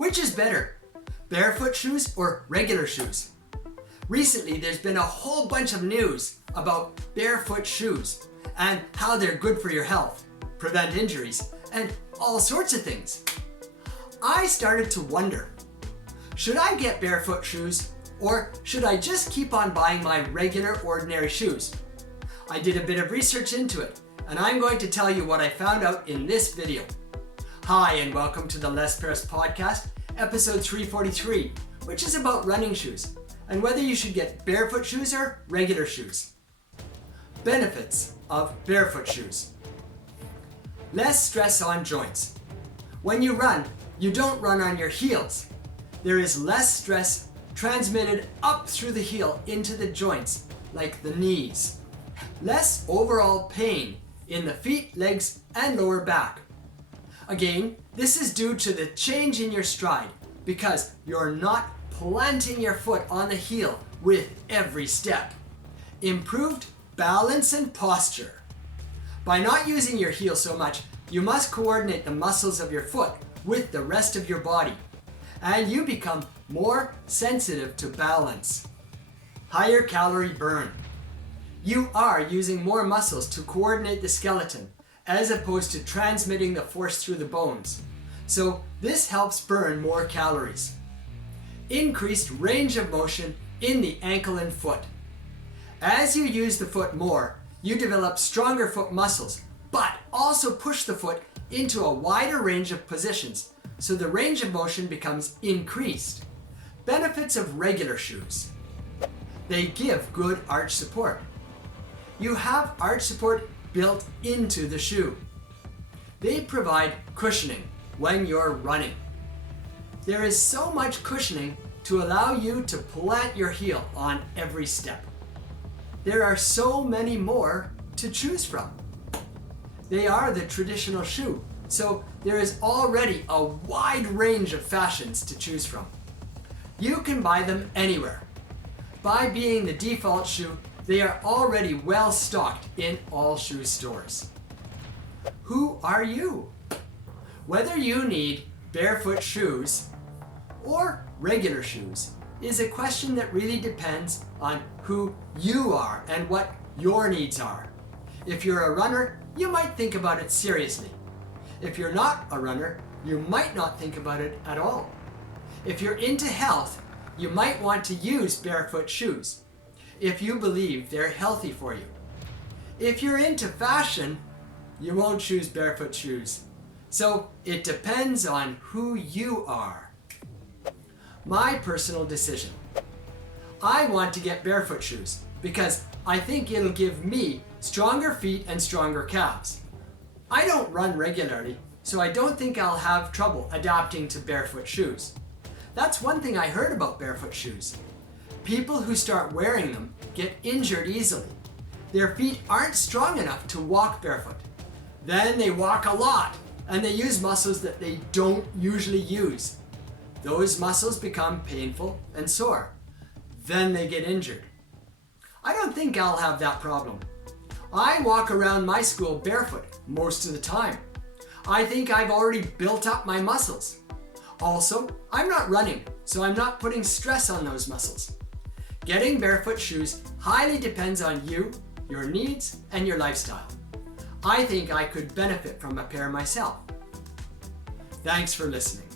Which is better, barefoot shoes or regular shoes? Recently, there's been a whole bunch of news about barefoot shoes and how they're good for your health, prevent injuries, and all sorts of things. I started to wonder, should I get barefoot shoes or should I just keep on buying my regular ordinary shoes? I did a bit of research into it, and I'm going to tell you what I found out in this video. Hi, and welcome to the Les Perras Podcast, episode 343, which is about running shoes and whether you should get barefoot shoes or regular shoes. Benefits of barefoot shoes. Less stress on joints. When you run, you don't run on your heels. There is less stress transmitted up through the heel into the joints, like the knees. Less overall pain in the feet, legs, and lower back. Again, this is due to the change in your stride because you're not planting your foot on the heel with every step. Improved balance and posture. By not using your heel so much, you must coordinate the muscles of your foot with the rest of your body, and you become more sensitive to balance. Higher calorie burn. You are using more muscles to coordinate the skeleton as opposed to transmitting the force through the bones. So this helps burn more calories. Increased range of motion in the ankle and foot. As you use the foot more, you develop stronger foot muscles, but also push the foot into a wider range of positions, so the range of motion becomes increased. Benefits of regular shoes. They give good arch support. You have arch support built into the shoe. They provide cushioning when you're running. There is so much cushioning to allow you to plant your heel on every step. There are so many more to choose from. They are the traditional shoe, so there is already a wide range of fashions to choose from. You can buy them anywhere. By being the default shoe, they are already well stocked in all shoe stores. Who are you? Whether you need barefoot shoes or regular shoes is a question that really depends on who you are and what your needs are. If you're a runner, you might think about it seriously. If you're not a runner, you might not think about it at all. If you're into health, you might want to use barefoot shoes if you believe they're healthy for you. If you're into fashion, you won't choose barefoot shoes. So it depends on who you are. My personal decision. I want to get barefoot shoes because I think it'll give me stronger feet and stronger calves. I don't run regularly, so I don't think I'll have trouble adapting to barefoot shoes. That's one thing I heard about barefoot shoes. People who start wearing them get injured easily. Their feet aren't strong enough to walk barefoot. Then they walk a lot and they use muscles that they don't usually use. Those muscles become painful and sore. Then they get injured. I don't think I'll have that problem. I walk around my school barefoot most of the time. I think I've already built up my muscles. Also, I'm not running, so I'm not putting stress on those muscles. Getting barefoot shoes highly depends on you, your needs, and your lifestyle. I think I could benefit from a pair myself. Thanks for listening.